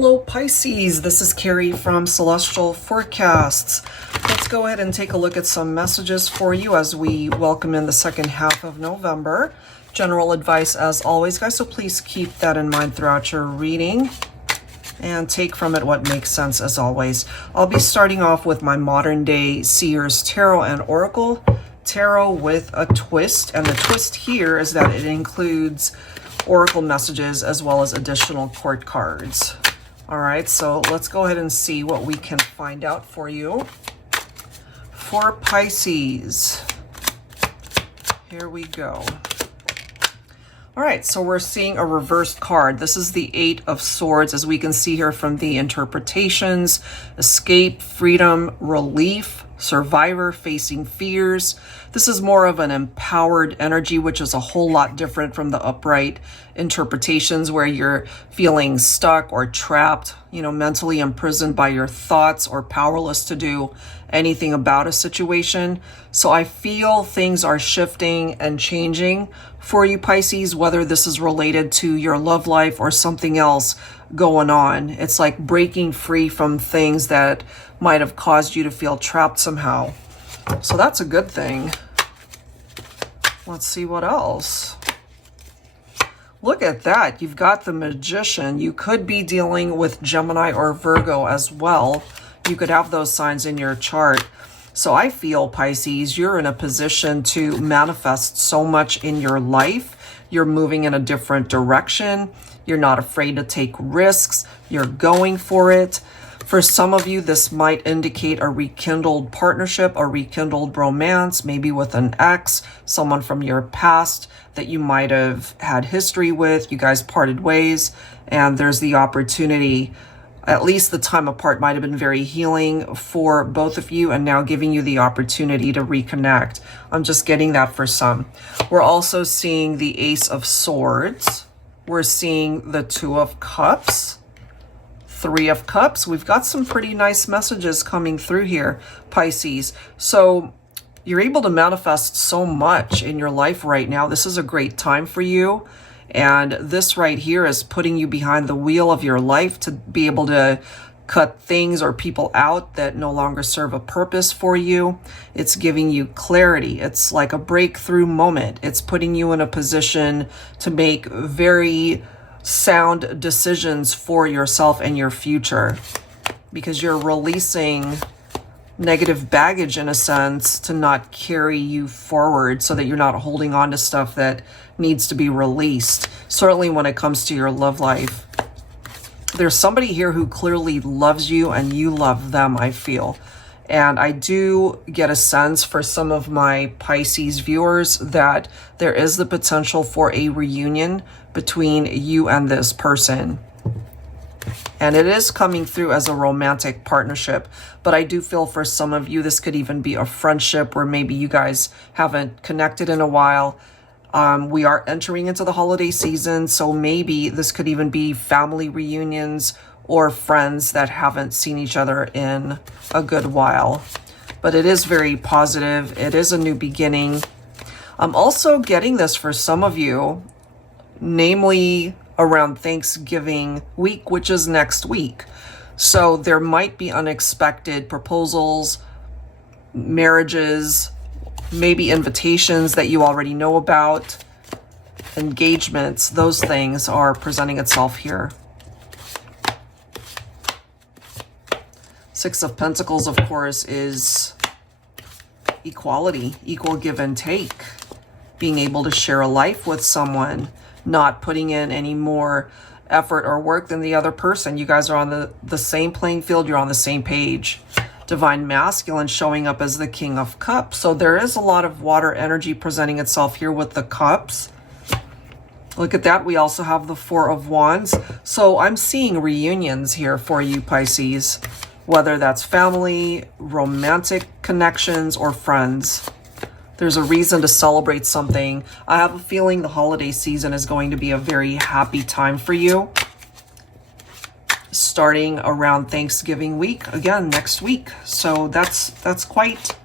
Hello Pisces, this is Carrie from Celestial Forecasts. Let's go ahead and take a look at some messages for you as we welcome in the second half of November. General advice as always, guys, so please keep that in mind throughout your reading and take from it what makes sense as always. I'll be starting off with my modern day Seer's Tarot and Oracle Tarot with a twist, and the twist here is that it includes oracle messages as well as additional court cards. All right, so let's go ahead and see what we can find out for you. For Pisces, here we go. All right, so we're seeing a reversed card. This is the Eight of Swords, as we can see here from the interpretations. Escape, freedom, relief, survivor, facing fears. This is more of an empowered energy, which is a whole lot different from the upright interpretations where you're feeling stuck or trapped, you know, mentally imprisoned by your thoughts or powerless to do anything about a situation. So I feel things are shifting and changing for you, Pisces, whether this is related to your love life or something else going on. It's like breaking free from things that might have caused you to feel trapped somehow. So that's a good thing. Let's see what else. Look at that. You've got the Magician. You could be dealing with Gemini or Virgo as well. You could have those signs in your chart. So I feel, Pisces, you're in a position to manifest so much in your life. You're moving in a different direction. You're not afraid to take risks. You're going for it. For some of you, this might indicate a rekindled partnership, a rekindled romance, maybe with an ex, someone from your past that you might have had history with. You guys parted ways, and there's the opportunity. At least the time apart might have been very healing for both of you and now giving you the opportunity to reconnect. I'm just getting that for some. We're also seeing the Ace of Swords. We're seeing the Two of Cups. Three of Cups. We've got some pretty nice messages coming through here, Pisces. So you're able to manifest so much in your life right now. This is a great time for you. And this right here is putting you behind the wheel of your life to be able to cut things or people out that no longer serve a purpose for you. It's giving you clarity. It's like a breakthrough moment. It's putting you in a position to make very sound decisions for yourself and your future, because you're releasing negative baggage in a sense to not carry you forward, so that you're not holding on to stuff that needs to be released. Certainly when it comes to your love life, there's somebody here who clearly loves you and you love them, I feel. And I do get a sense for some of my Pisces viewers that there is the potential for a reunion between you and this person. And it is coming through as a romantic partnership. But I do feel for some of you, this could even be a friendship where maybe you guys haven't connected in a while. We are entering into the holiday season, so maybe this could even be family reunions or friends that haven't seen each other in a good while. But it is very positive. It is a new beginning. I'm also getting this for some of you, namely around Thanksgiving week, which is next week. So there might be unexpected proposals, marriages, maybe invitations that you already know about, engagements. Those things are presenting itself here. Six of Pentacles, of course, is equality, equal give and take. Being able to share a life with someone, not putting in any more effort or work than the other person. You guys are on the same playing field. You're on the same page. Divine Masculine showing up as the King of Cups. So there is a lot of water energy presenting itself here with the cups. Look at that. We also have the Four of Wands. So I'm seeing reunions here for you, Pisces, whether that's family, romantic connections, or friends. There's a reason to celebrate something. I have a feeling the holiday season is going to be a very happy time for you. Starting around Thanksgiving week, again, next week. So that's quite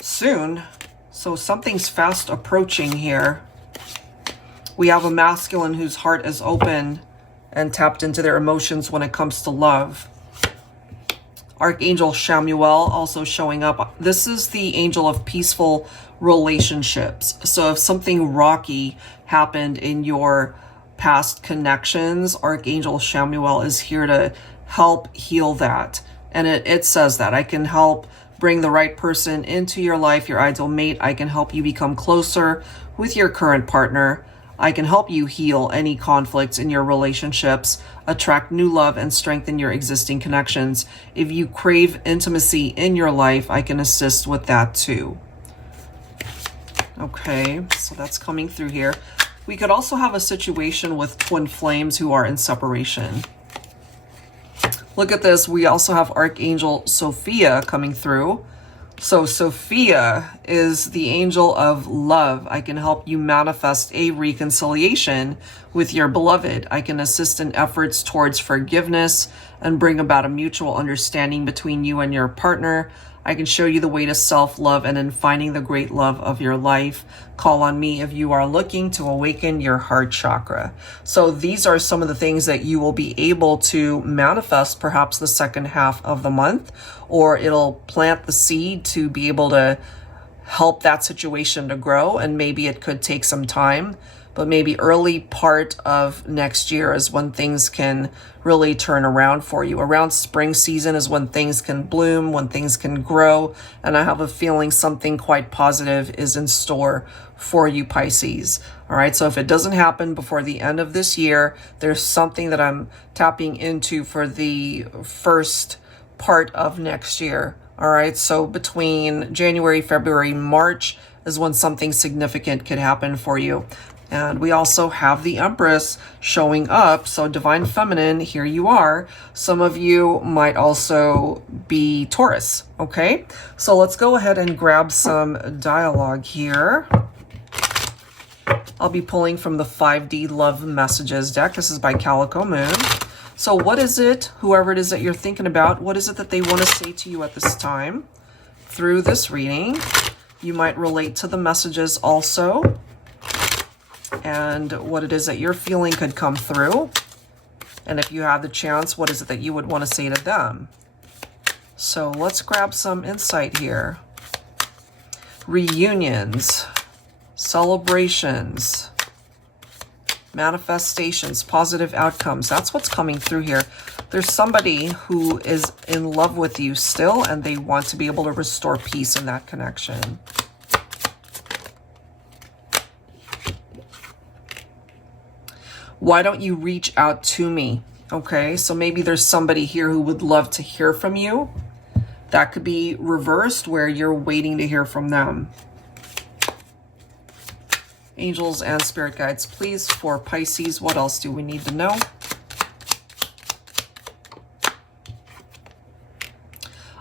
soon. So something's fast approaching here. We have a masculine whose heart is open and tapped into their emotions when it comes to love. Archangel Chamuel also showing up. This is the angel of peaceful relationships. So if something rocky happened in your past connections, Archangel Chamuel is here to help heal that. And it says that I can help bring the right person into your life, your ideal mate. I can help you become closer with your current partner. I can help you heal any conflicts in your relationships, attract new love, and strengthen your existing connections. If you crave intimacy in your life, I can assist with that too. Okay, so that's coming through here. We could also have a situation with twin flames who are in separation. Look at this. We also have Archangel Sophia coming through. So Sophia is the angel of love. I can help you manifest a reconciliation with your beloved. I can assist in efforts towards forgiveness and bring about a mutual understanding between you and your partner. I can show you the way to self-love and in finding the great love of your life. Call on me if you are looking to awaken your heart chakra. So these are some of the things that you will be able to manifest perhaps the second half of the month, or it'll plant the seed to be able to help that situation to grow. And maybe it could take some time, but maybe early part of next year is when things can really turn around for you. Around spring season is when things can bloom, when things can grow. And I have a feeling something quite positive is in store for you, Pisces. All right, so if it doesn't happen before the end of this year, there's something that I'm tapping into for the first part of next year. All right, so between January, February, March is when something significant could happen for you. And we also have the Empress showing up. So Divine Feminine, here you are. Some of you might also be Taurus, okay? So let's go ahead and grab some dialogue here. I'll be pulling from the 5D Love Messages deck. This is by Calico Moon. So what is it, whoever it is that you're thinking about, what is it that they want to say to you at this time through this reading? You might relate to the messages also, and what it is that you're feeling could come through. And if you have the chance, what is it that you would want to say to them? So let's grab some insight here. Reunions, celebrations, manifestations, positive outcomes. That's what's coming through here. There's somebody who is in love with you still, and they want to be able to restore peace in that connection. Why don't you reach out to me? Okay, so maybe there's somebody here who would love to hear from you. That could be reversed, where you're waiting to hear from them. Angels and spirit guides, please, for Pisces, what else do we need to know?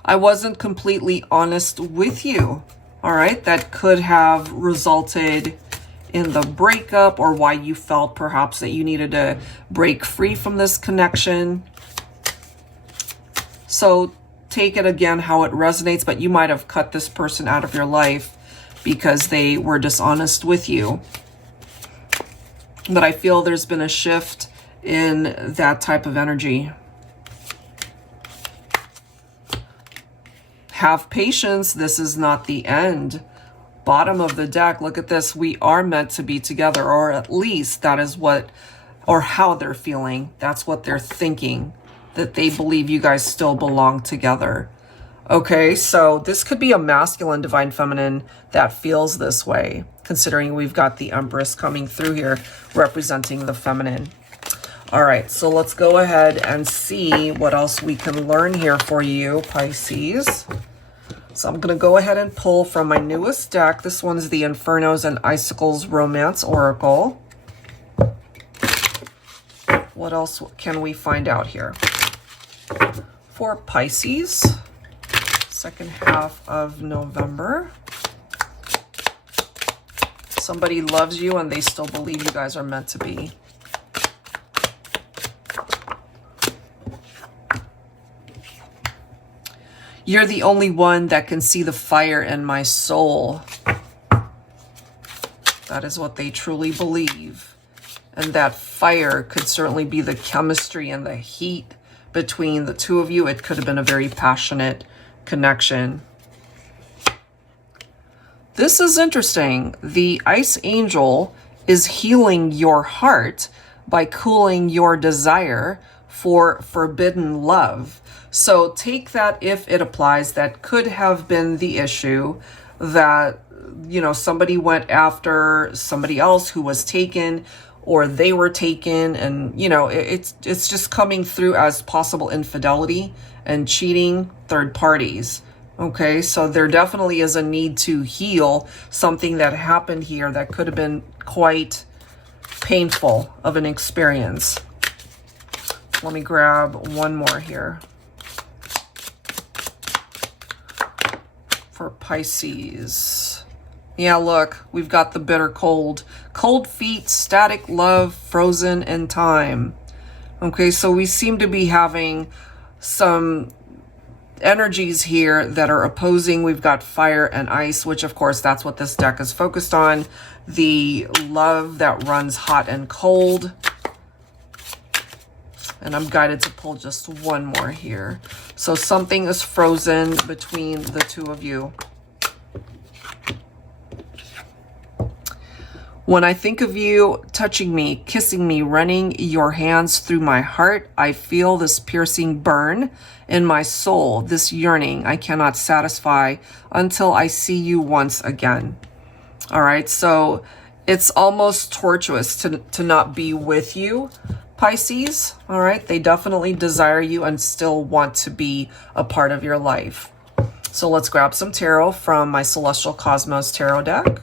I wasn't completely honest with you. All right, that could have resulted in the breakup, or why you felt perhaps that you needed to break free from this connection. So take it again how it resonates, but you might have cut this person out of your life because they were dishonest with you. But I feel there's been a shift in that type of energy. Have patience. This is not the end. Bottom of the deck, look at this. We are meant to be together, or at least that is what, or how they're feeling. That's what they're thinking, that they believe you guys still belong together. Okay, so this could be a masculine Divine Feminine that feels this way, considering we've got the Empress coming through here representing the feminine. All right, so let's go ahead and see what else we can learn here for you, Pisces. So I'm going to go ahead and pull from my newest deck. This one's the Infernos and ICICLES Romance Oracle. What else can we find out here? For Pisces, second half of November. Somebody loves you and they still believe you guys are meant to be. You're the only one that can see the fire in my soul. That is what they truly believe. And that fire could certainly be the chemistry and the heat between the two of you. It could have been a very passionate connection. This is interesting. The Ice Angel is healing your heart by cooling your desire for forbidden love. So take that if it applies. That could have been the issue, that, you know, somebody went after somebody else who was taken, or they were taken, and, you know, it's just coming through as possible infidelity and cheating third parties. Okay, so there definitely is a need to heal something that happened here that could have been quite painful of an experience. Let me grab one more here for Pisces. Yeah, look, we've got the bitter cold. Cold feet, static love, frozen in time. Okay, so we seem to be having some energies here that are opposing. We've got fire and ice, which of course that's what this deck is focused on. The love that runs hot and cold. And I'm guided to pull just one more here. So something is frozen between the two of you. When I think of you touching me, kissing me, running your hands through my heart, I feel this piercing burn in my soul, this yearning I cannot satisfy until I see you once again. All right, so it's almost tortuous to not be with you, Pisces. All right, they definitely desire you and still want to be a part of your life. So let's grab some tarot from my Celestial Cosmos Tarot deck.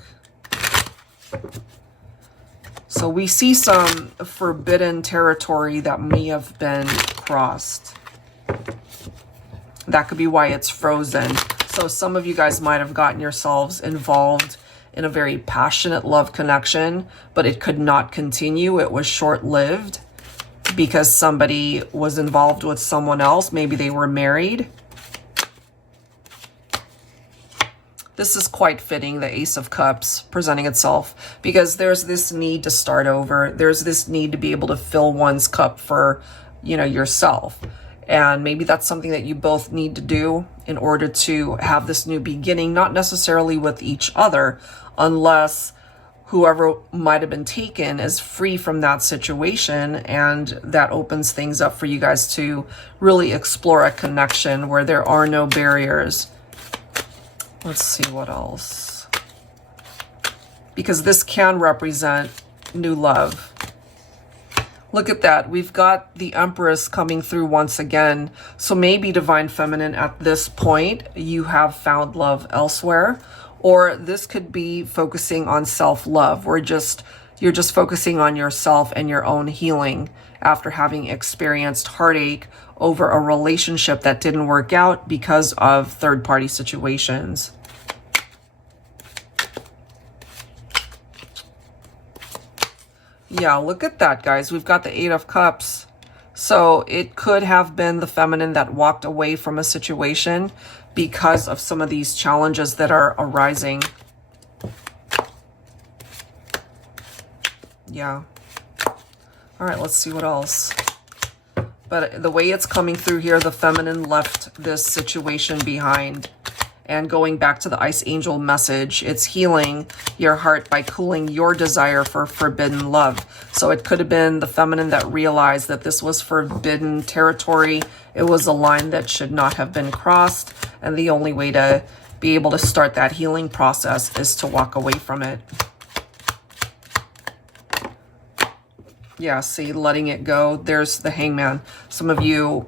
So we see some forbidden territory that may have been crossed. That could be why it's frozen. So some of you guys might have gotten yourselves involved in a very passionate love connection, but it could not continue. It was short-lived because somebody was involved with someone else. Maybe they were married. This is quite fitting, the Ace of Cups presenting itself, because there's this need to start over. There's this need to be able to fill one's cup for, you know, yourself. And maybe that's something that you both need to do in order to have this new beginning, not necessarily with each other, unless whoever might have been taken is free from that situation, and that opens things up for you guys to really explore a connection where there are no barriers. Let's see what else. Because this can represent new love. Look at that. We've got the Empress coming through once again. So maybe Divine Feminine, at this point, you have found love elsewhere. Or this could be focusing on self-love, where you're just focusing on yourself and your own healing after having experienced heartache over a relationship that didn't work out because of third-party situations. Yeah, look at that, guys. We've got the Eight of Cups. So it could have been the feminine that walked away from a situation because of some of these challenges that are arising. Yeah. All right, let's see what else. But the way it's coming through here, the feminine left this situation behind. And going back to the Ice Angel message, it's healing your heart by cooling your desire for forbidden love. So it could have been the feminine that realized that this was forbidden territory. It was a line that should not have been crossed. And the only way to be able to start that healing process is to walk away from it. Yeah, see, letting it go. There's the Hangman. Some of you,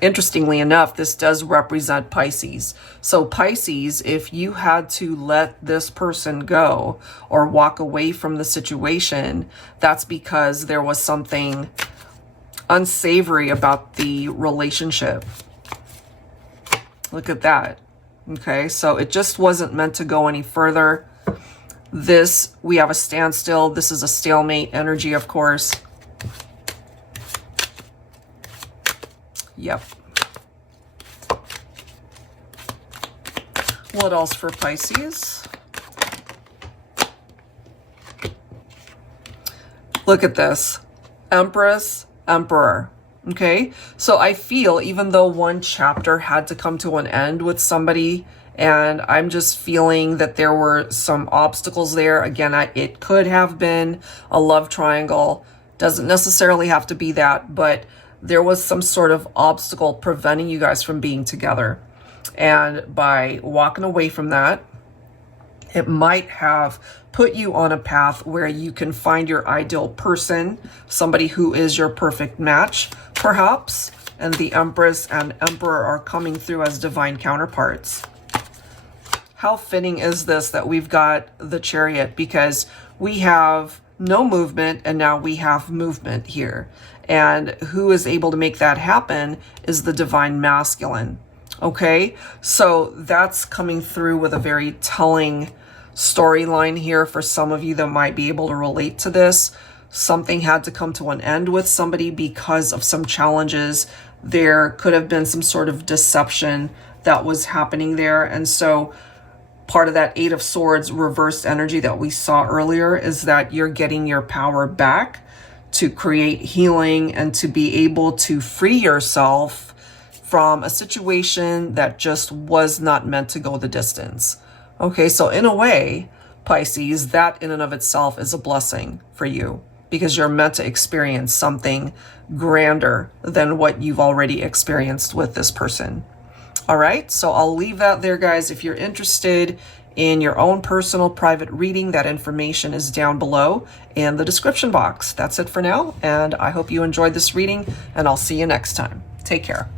interestingly enough, this does represent Pisces. So Pisces, if you had to let this person go or walk away from the situation, that's because there was something unsavory about the relationship. Look at that. Okay, so it just wasn't meant to go any further. This, we have a standstill. This is a stalemate energy, of course. Yep. What else for Pisces? Look at this. Empress, Emperor. Okay, so I feel even though one chapter had to come to an end with somebody, and I'm just feeling that there were some obstacles there. Again, it could have been a love triangle. Doesn't necessarily have to be that, but there was some sort of obstacle preventing you guys from being together. And by walking away from that, it might have put you on a path where you can find your ideal person, somebody who is your perfect match, perhaps. And the Empress and Emperor are coming through as divine counterparts. How fitting is this that we've got the Chariot, because we have no movement and now we have movement here. And who is able to make that happen is the divine masculine. Okay, so that's coming through with a very telling storyline here for some of you that might be able to relate to this. Something had to come to an end with somebody because of some challenges. There could have been some sort of deception that was happening there. And so part of that Eight of Swords reversed energy that we saw earlier is that you're getting your power back to create healing and to be able to free yourself from a situation that just was not meant to go the distance. Okay, so in a way, Pisces, that in and of itself is a blessing for you, because you're meant to experience something grander than what you've already experienced with this person. All right, so I'll leave that there, guys. If you're interested in your own personal private reading, that information is down below in the description box. That's it for now, and I hope you enjoyed this reading, and I'll see you next time. Take care.